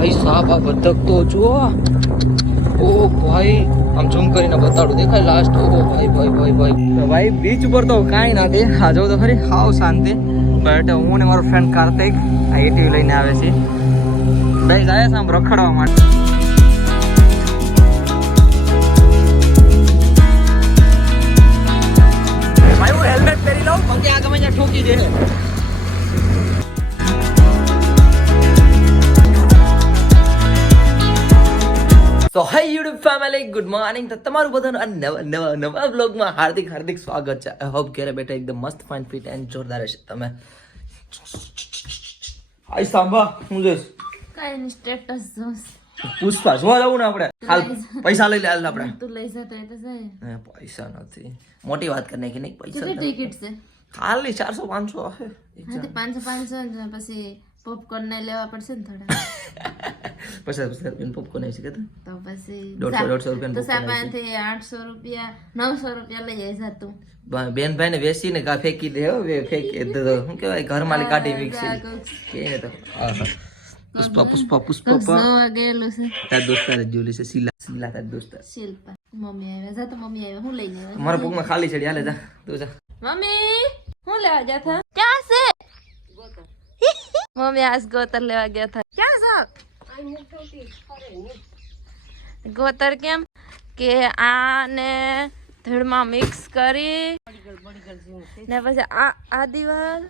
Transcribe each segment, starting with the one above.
ભાઈ સાહેબ આ બતક તો જુઓ ઓ ભાઈ આમ ઝૂમ કરીને બતાડું દેખાય લાસ્ટ ઓ ભાઈ ભાઈ ભાઈ ભાઈ ભાઈ બીચ ઉપર તો કાંઈ ના દે આ જો તો ખરી હાવ શાંતિ બટ હું ને મારો ફ્રેન્ડ કાર્તિક આ એટીવી લઈને આવે છે ભાઈ જાય છે આમ રખડવા માટે ભાઈ હું હેલ્મેટ પહેરી લઉં પછી આ ગમે ત્યાં ઠોકી દે સો હાય યુટ્યુબ ફેમિલી ગુડ મોર્નિંગ તો તમારું બધાનું આ નવા વ્લોગમાં હાર્દિક સ્વાગત છે આઈ હોપ ઘરે બેઠા એકદમ મસ્ત ફાઇન ફિટ એન્ડ જોરદાર હશે તમે આઈ સાંભા હું જોઈશ કાઈ સ્ટેટસ જોસ પુષ્પા જોવા જવું ને આપણે હાલ પૈસા લઈ લે હાલ આપણે તું લઈ જતો એ તો જાય પૈસા નથી મોટી વાત કરી નાખી નહીં પૈસા કેટલી ટિકિટ છે ખાલી 400 500 હશે હા તે 500 પછી પોપકોર્ન ને લેવા પડશે ને થોડા પછી પોપકોર્ન આવી શકે તો પછી 150 રૂપિયા તો સાપાથી 800 રૂપિયા 900 રૂપિયા લઈ જાય જા તું બેન ભાઈ ને વેચીને કા ફેંકી દે હવે ફેંકી દે શું કહેવાય ઘરમાં કાઢી મિક્સી કે તો પુષ્પા જોવા ગયેલું છે તાર દોસ્તાર જોલી છે શીલા તાર દોસ્તાર શિલ્પા મમ્મી આવ્યા જા તો મમ્મી આવ્યા હું લઈને આવ્યા મારા પગમાં ખાલી ચડી હાલે જા તું જા મમ્મી હું લેવા ગયા થા ક્યાં છે મમ્મી આજ ગોતર લેવા ગયા થા ક્યાં છો ગોતર કેમ કે આને ધૂળમાં મિક્સ કરી ને પછી આ દિવાલ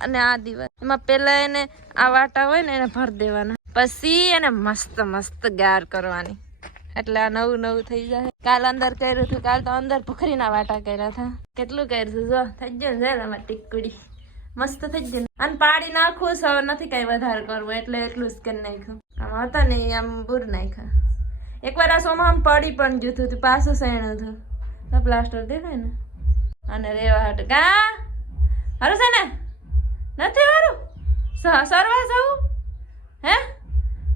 અને આ દિવાલ એમાં પેલા એને આ વાટા હોય ને એને ભર દેવાના પછી એને મસ્ત મસ્ત ગાર કરવાની એટલે આ નવું થઈ જાય કાલ અંદર કર્યું હતું કાલ તો અંદર ભખરીના વાટા કર્યા હતા કેટલું કર્યું જો થઈ ગયું છે તમારી ટીકડી મસ્ત થઈ ગયું અને પાડી નાખું હવે નથી કઈ વધારે કરવું એટલે એટલું જ કરી નાખ્યું આમ હતા ને આમ બુર નાખ્યા એકવાર આ સોમાં આમ પડી પણ જતું હતું પાછું સહેણું હતું તો પ્લાસ્ટર દેખાય ને અને રેવા હટ કા હારું છે ને નથી હારું સરવા જવું હે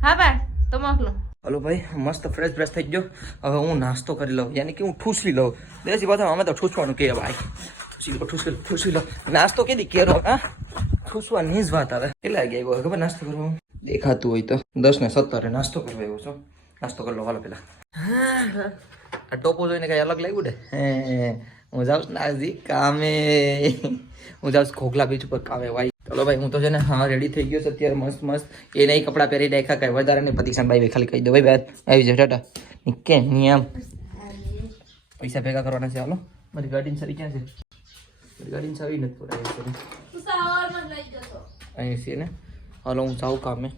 હા ભાઈ તો મોકલો હલો ભાઈ મસ્ત ફ્રેશ થઈ ગયો હવે હું નાસ્તો કરી લઉં યાની કે હું ઠૂસવી લઉં દેશી ભાષામાં અમે તો ઠૂસવાનું કહે ભાઈ ઠૂસવી લો નાસ્તો કીધી કેરો હા ઠૂસવાની જ વાત આવે કેટલા વાગે આવ્યો ખબર નાસ્તો કરવા દેખાતું હોય તો 10:17 નાસ્તો કરવા આવ્યો છો નાસ્તો કરી લો હાલો પેલા આ ટોપો જોઈને કઈ અલગ લાગ્યું ને હું જાઉં નાજી કામે હું જાઉં ઘોઘલા બીચ ઉપર કામે ભાઈ ચલો ભાઈ હું તો છે ને હા રેડી થઈ ગયો છે અત્યારે મસ્ત એ નહીં કપડાં પહેરી નાખ્યા કઈ વધારે નહીં પતિશન ભાઈ ખાલી કહી દો ભાઈ બેન આવી જાય ટાટા કે નિયમ પૈસા ભેગા કરવાના છે હાલો મારી ગાડીની સારી ક્યાં છે મારી ગાડીની સારી નથી અહીં છે ને હાલો હું જાઉં કામે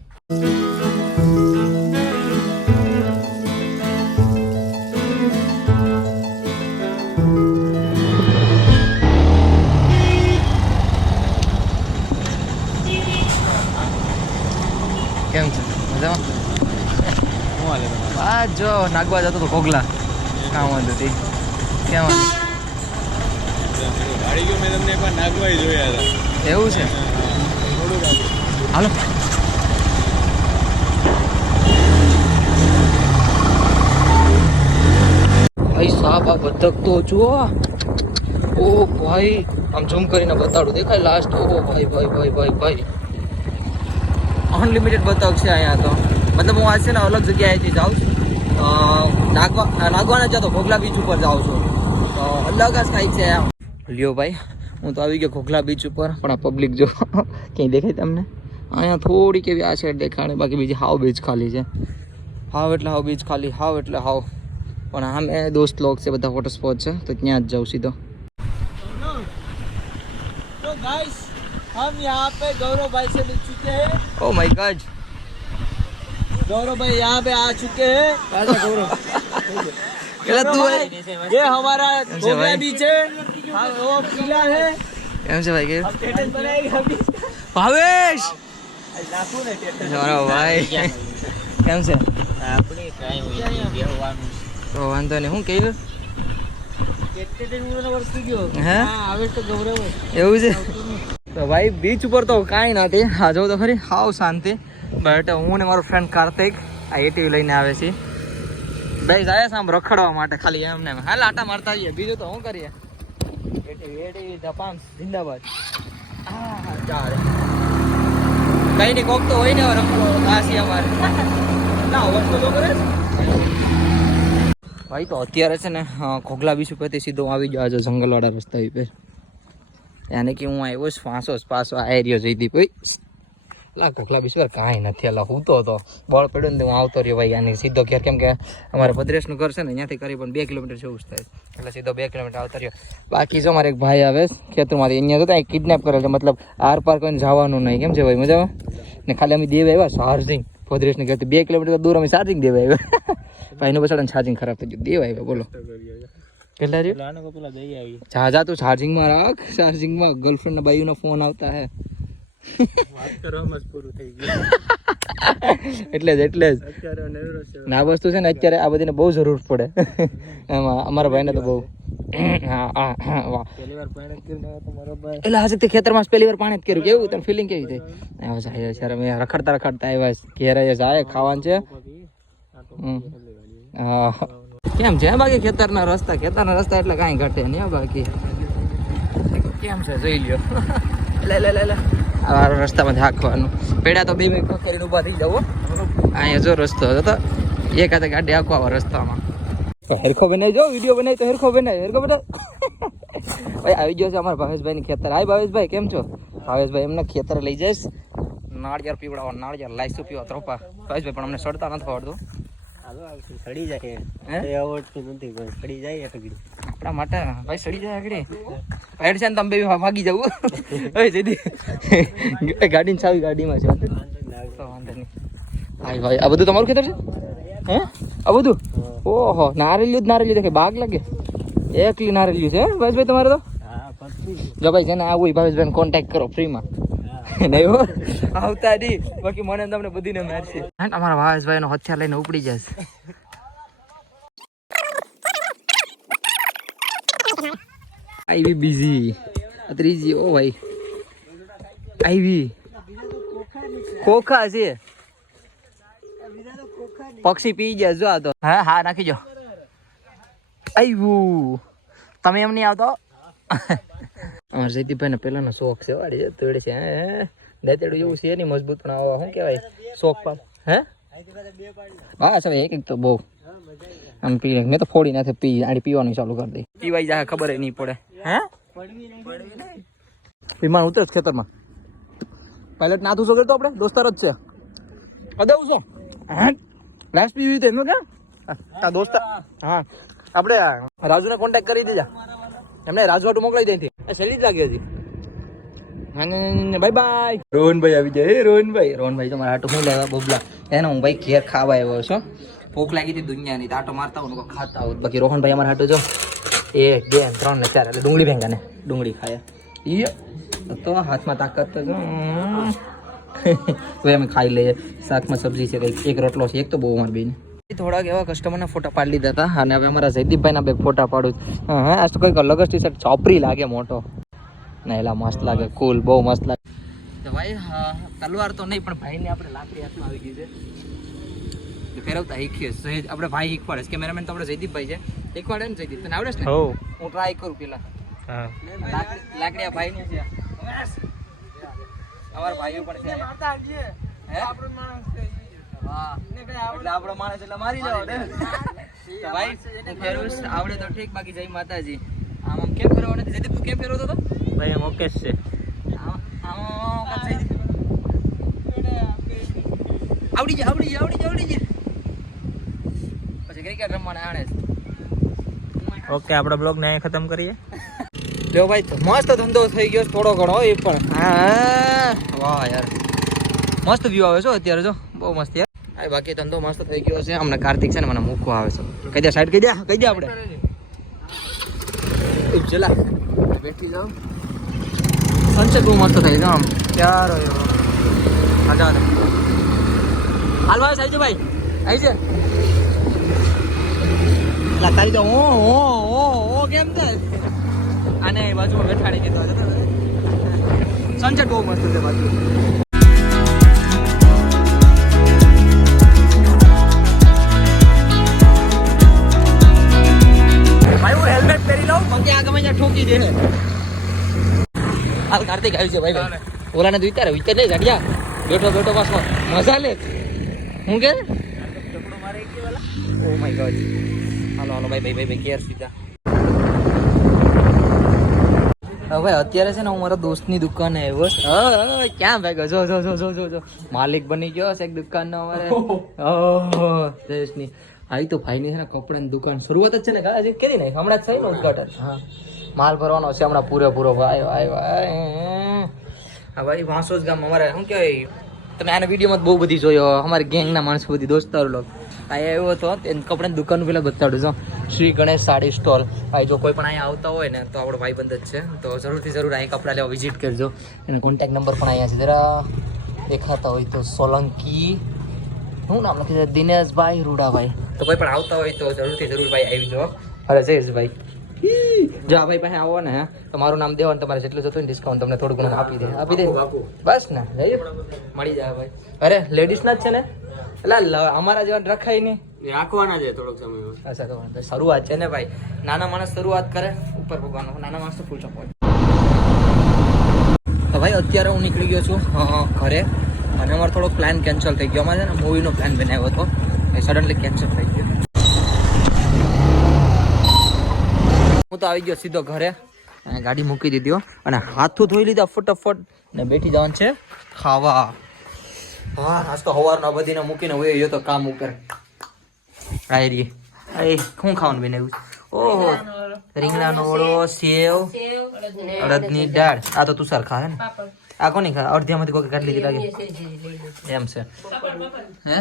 કેમ છે મજામાં આ જો નાગવા જતો તો ઘોઘલા કામ હતી કેમ ગાડી ગયો મેં તમને એકવાર નાગવાઈ જોયા હતા એવું છે હાલો ભાઈ સાહેબ આ બતક તો જુઓ ઓ ભાઈ આમ ઝૂમ કરીને બતાડું દેખાય લાસ્ટ ઓ ભાઈ ભાઈ ભાઈ ભાઈ ભાઈ અનલિમિટેડ બતક છે અહીંયા તો મતલબ હું આજે છે ને અલગ જગ્યાએથી જાઉં છું નાગવાના જતો ઘોઘલા બીચ ઉપર જાઉં છું તો અલગ જ કાંઈક છે લ્યો ભાઈ હું તો આવી ગયો ઘોઘલા બીચ ઉપર પણ આ પબ્લિક જો ક્યાંય દેખાય તમને અહીંયા થોડીક એવી આ સાઈડ દેખાડે બાકી બીજી હાવ બીચ ખાલી છે હાવ એટલે હાવ બીચ ખાલી હાવ એટલે હાવ પણ આમે દોસ્ત લોક છે બધા ફોટો સ્પોટ છે તો ત્યાં જ જાઉં સીધો तो गाइस हम यहाँ पे गौरव भाई से मिल चुके हैं ओ माय गॉड गौरव भाई यहाँ पे आ चुके हैं गौरव केला तू है ये हमारा घोघला बीच है हाँ, वो किला है કેમ છે ભાઈ કે हम स्टेटस बनाएंगे अभी ભાવેશ नाखून है स्टेटस મારો ભાઈ કેમ છે આપણે કાઈ હોય બેહવાનું તો વાંધો નહીં હું કહ્યું સ્ટેટસ ઉનો વર્ષ ગયો હે હા આવે તો ગૌરવ એવું છે તો ભાઈ બીચ ઉપર તો કાંઈ નથી હા જો તો ખરી હાવ શાંતિ બટ હું ને મારો ફ્રેન્ડ કાર્તિક આ એટીવી લઈને આવે છે ભાઈ જાય છે આમ રખડવા માટે ખાલી એમને હાલ આટા મારતા આવીએ બીજું તો શું કરીએ એટીવી ધપામ જિંદાબાદ ચાલે કઈ નહીં કોક તો હોય ને રખડો આસી અમારે ના વસ્તુ તો કરે ભાઈ. તો અત્યારે છે ને ઘોઘલા બીચ ઉપરથી સીધો આવી ગયો આજે જંગલવાળા રસ્તા ઉપર. યાની કે હું આવ્યો જ પાસો આ એરિયો જઈ હતી ભાઈ. લા ઘોઘલા બીચ પર કાંઈ નથી. અલા હું તો બળ પડ્યો ને હું આવતો રહ્યો ભાઈ. આની સીધો ઘેર, કેમ કે અમારે ભદ્રેશનું ઘર છે ને અહીંયાથી કરી પણ 2 કિલોમીટર જેવું જ થાય, એટલે સીધો 2 કિલોમીટર આવતો રહ્યો. બાકી જો મારે એક ભાઈ આવે ખેતરમાંથી, અહીંયા તો ત્યાં કિડનેપ કરે છે, મતલબ આર પાર કરીને જવાનું નહીં. કેમ છે ભાઈ, મજામાં? ને ખાલી અમે દેવા આવ્યા ચાર્જિંગ ભદ્રેશને ઘરથી 2 કિલોમીટર દૂર અમે ચાર્જિંગ દેવા આવ્યા. ભાઈનું બસાડે ચાર્જિંગ ખરાબ થઈ ગયું, દેવા આવ્યા. બોલો કેટલા રહ્યું? જા તું ચાર્જિંગમાં રાખ, ચાર્જિંગમાં ગર્લફ્રેન્ડના ભાઈઓના ફોન આવતા હે. એટલે જ ના વસ્તુ છે ને અત્યારે આ બધીને બહુ જરૂર પડે એમાં. અમારા ભાઈને તો બહુ એટલે આજે ખેતરમાં પહેલી વાર પાણી જ કર્યું. કેવું તને ફિલિંગ કેવી થઈ? અમે રખડતા આવ્યા ઘેરે જાય ખાવાનું છે. હા કેમ છે બાકી ખેતરના રસ્તા એટલે કાંઈ ઘટે નહીં બાકી. કેમ છે જોઈ લ્યો. લે આ રસ્તામાં હાંકવાનું પેડા તો 2 મિનિટ કરીને ઊભા થઈ જાવ. અહીંયા જો રસ્તો હતો તો એક હાથે ગાડી હાંકવા આવા રસ્તામાં. હેરખો બનાવી જો, વિડીયો બનાવી તો હેરખો બનાવ. ભાઈ આવી ગયો છે અમારા ભાવેશભાઈની ખેતર. હાય ભાવેશભાઈ, કેમ છો? ભાવેશભાઈ એમને ખેતર લઈ જઈશ નાળિયેર પીવડાવવા, નાળિયેર લાઈસું પીવા ત્રોપા. ભાવેશભાઈ પણ અમને સડતા નથી આવડતું. સડી જાય આવડતું નથી, સડી જાય આપણા માટે ભાઈ સડી જાય આગળ હેડ છે ને તમે બે ભાગી જવું. ગાડીની ચાવી ગાડીમાં છે, વાંધો નહીં. ભાઈ ભાઈ આ બધું તમારું ખેતર છે? હે આ બધું? ઓહો નારેલિયું જ નારેલિયું દેખાય, બાગ લાગે. એકલી નારેલિયું છે ભાવેશભાઈ તમારે તો? જો ભાઈ છે ને આવું ભાવેશભાઈને કોન્ટેક્ટ કરો ફ્રીમાં. નહીં આવતા નહીં, બાકી મને તમને બધીને મારશે. અમારા ભાવેશભાઈનો હથિયાર લઈને ઉપડી જશે. આવી બીજી ત્રીજી. ઓ ભાઈ આવી ખોખા છે, પક્ષી પી ગયા જો. આ તો હા નાખી જો. આવ્યું તમે એમ નહીં આવતો? અમારે જયદીપભાઈ ને પેલાનો શોખ છે વાડી તોડે છે. દાંતેડું જેવું છે નહીં મજબૂત, પણ આવા શું કહેવાય શોખ પાલ. હે હા સર એક તો બહુ આમ પી મેં તો ફોડી નાખે. આડી પીવાનું ચાલુ કરી દઈ, પીવાઈ જાય ખબર નહીં પડે. હે વિમાન ઉતરે ખેતરમાં પાયલટ ના શું કરતો? આપણે દોસ્તાર જ છે. અદાવું છો લાસ્ટ પીવી તો એમનો ક્યાં દોસ્તાર? હા આપણે રાજુને કોન્ટેક્ટ કરી દેજા, એમને રાજુ હાટું મોકલાવી દે. સહેલી જ લાગી હતી. Bye bye. રોહનભાઈ આવી જાય. રોહનભાઈ તો મારા હાટું શું લેવા બબલા એને હું ભાઈ ઘેર ખાવા આવ્યો છું. ભૂખ લાગી હતી દુનિયાની, આટો મારતા હોય ખાતા હોય. બાકી રોહનભાઈ અમારા હાટું જો 1 2 3 ને 4 એટલે ડુંગળી ભેંગા ને ડુંગળી ખાયા તો હાથમાં તાકાત તો જો. હવે અમે ખાઈ લઈએ. શાકમાં સબ્જી છે કંઈક, એક રોટલો છે, એક તો બહુ અમારે બેન. થોડાક એવા કસ્ટમરના ફોટા પાડી લીધા હતા અને હવે અમારા જયદીપભાઈના બે ફોટા પાડું. હા આ તો કંઈક અલગ જ ટી શર્ટ ચોપરી લાગે મોટો ના, એલા મસ્ત લાગે, કુલ બહુ મસ્ત લાગે. તો ભાઈ તલવાર તો નહીં પણ ભાઈને આપણે લાકડી હાથમાં આવી ગઈ છે, ફેરવતા શીખીએ. આપણે ભાઈ શીખવાડે છે, કેમેરામેન તો આપણે જયદીપભાઈ છે. શીખવાડે ને જયદીપ? તને આવડે છે? હું ટ્રાય કરું પેલા. લાકડી આ ભાઈની છે, અમારા ભાઈઓ પણ છે. હા એટલે આપણો માણસ એટલે મારી જાવ ને ભાઈ. ફેરવું આવડે તો ઠીક, બાકી જય માતાજી. આમ કેમ ફેરવો નથી? જયદીપ તું કેમ ફેરવતો હતો? ભાઈ આમ ઓકે છે. આવડી જાય પછી ક્રિકેટ રમવાના આણે. ઓકે આપણો બ્લોગ ને અહીં ખતમ કરીએ. જો ભાઈ મસ્ત ધંધો થઈ ગયો થોડો ઘણો એ પણ. હા વાહ યાર મસ્ત વ્યૂ આવે છે અત્યારે, જો બહુ મસ્ત યાર. બાકી ધંધો મસ્ત થઈ ગયો છે. અમને કાર્તિક છે ને મને મૂકવા આવે છે. કઈ દે સાઈડ કઈ દે આપણે ચલા બેઠી જાવ. સનસેટ બહુ મસ્ત થઈ ગયો આમ યાર. મજા આવે. હાલ ભાઈ આવી જાય, ભાઈ આવી છે. તારી તો ઓ કેમ થાય? આને બાજુમાં બેઠાડી દીધો. સનસેટ બહુ મસ્ત છે બાજુ. ભાઈ હું હેલ્મેટ પહેરી લઉં, બાકી આ ગમે ત્યાં ઠોકી દે. હાલ કાર્તિક આવી છે ભાઈ. ઓલાને તો વિચાર નહીં ગાડિયા બેઠો બેઠો પાછો મજા લે હું કે ઓ માય ગોડ હાલો હાલો ભાઈ ભાઈ ભાઈ ભાઈ કેર સીધા હવે અત્યારે છે ને હું મારા દોસ્તની દુકાને આવ્યો ક્યાં ભાગ્યો જો જો જો જો જો જો માલિક બની ગયો છે એક દુકાનનો અમારે ઓહો દેશની આ તો ભાઈની છે ને કપડાની દુકાન શરૂઆત જ છે ને હજી કેદી નહીં હમણાં જ થઈ ને ઉદઘાટન હા માલ ભરવાનો છે હમણાં પૂરેપૂરો ભાઈ ભાઈ ભાઈ હા ભાઈ વાંસોજ ગામ અમારે શું કહેવાય તમે આના વિડીયોમાં બહુ બધી જોયો અમારી ગેંગના માણસો બધી દોસ્તારો લોકો અહીંયા આવ્યો હતો એને કપડાની દુકાન પેલા બતાડું છું શ્રી ગણેશ સાડી સ્ટોલ ભાઈ જો કોઈ પણ અહીંયા આવતા હોય ને તો આપણો ભાઈબંધ જ છે તો જરૂરથી જરૂર અહીં કપડાં લેવા વિઝિટ કરજો એનો કોન્ટેક્ટ નંબર પણ અહીંયા છે જરા દેખાતા હોય તો સોલંકી શું નામ લખી છે દિનેશભાઈ રૂડાભાઈ તો કોઈ પણ આવતા હોય તો જરૂરથી જરૂર ભાઈ આવી જાઓ અરે જયેશભાઈ જો આ ભાઈ પાસે આવો ને તો મારું નામ દેવાનું તમારે જેટલું જતું ને ડિસ્કાઉન્ટ તમને થોડું ઘણું આપી દે બસ ને જઈએ મળી જાય ભાઈ અરે લેડીઝના જ છે ને એટલે અમારા જેવા રખાય નહીં રાખવાના છે થોડોક સમય અચ્છા તો વાંધો શરૂઆત છે ને ભાઈ નાના માણસ શરૂઆત કરે ઉપર ભગવાન નાના માણસ તો ફૂલ સપોર્ટ તો ભાઈ અત્યારે હું નીકળી ગયો છું ઘરે અને અમારો થોડો પ્લાન કેન્સલ થઈ ગયો અમારે છે ને મૂવીનો પ્લાન બનાવ્યો હતો એ સડનલી કેન્સલ થઈ ગયો હું તો આવી ગયો સીધો ઘરે અને ગાડી મૂકી દીધી અને હાથું ધોઈ લીધા ફટાફટ ને બેઠી જવાનું છે ખાવા હા આજ તો સવારના બધીને મૂકીને હોય ગયો તો કામ ઉપર રાયરી અરે શું ખાવાનું બનાવ્યું ઓહો રીંગણાનો ઓળો સેવ અડદની દાળ આ તો તુષાર ખા હે ને આ કોની ખા અડધિયામાંથી કોઈ કાઢી લીધી લાગે એમ છે હે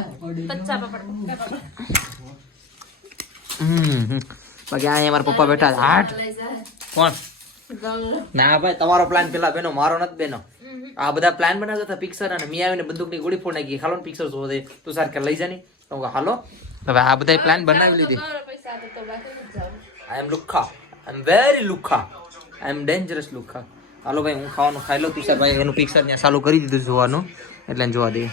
બાકી અહીંયા મારા પપ્પા બેઠા હાટ કોણ ના ભાઈ તમારો પ્લાન પેલા બેનો મારો નથી બેનો આ બધા પ્લાન બનાવતા હતા પિક્ચર અને મી આવીને બંદૂકની ગોળી ફોડ નાખી હાલો પિક્ચર જોવો દે તું સાર કે લઈ જાની તો હાલો હવે આ બધા પ્લાન બનાવી લીધી આઈ એમ લુખ્ખા આઈ am very લુખ્ખા I M dangerous લુખ્ખા હાલો ભાઈ હું ખાવાનું ખાઈ લઉં તુષાર ભાઈ એનું પિક્ચર ત્યાં ચાલુ કરી દીધું જોવાનું એટલે જોવા દઈએ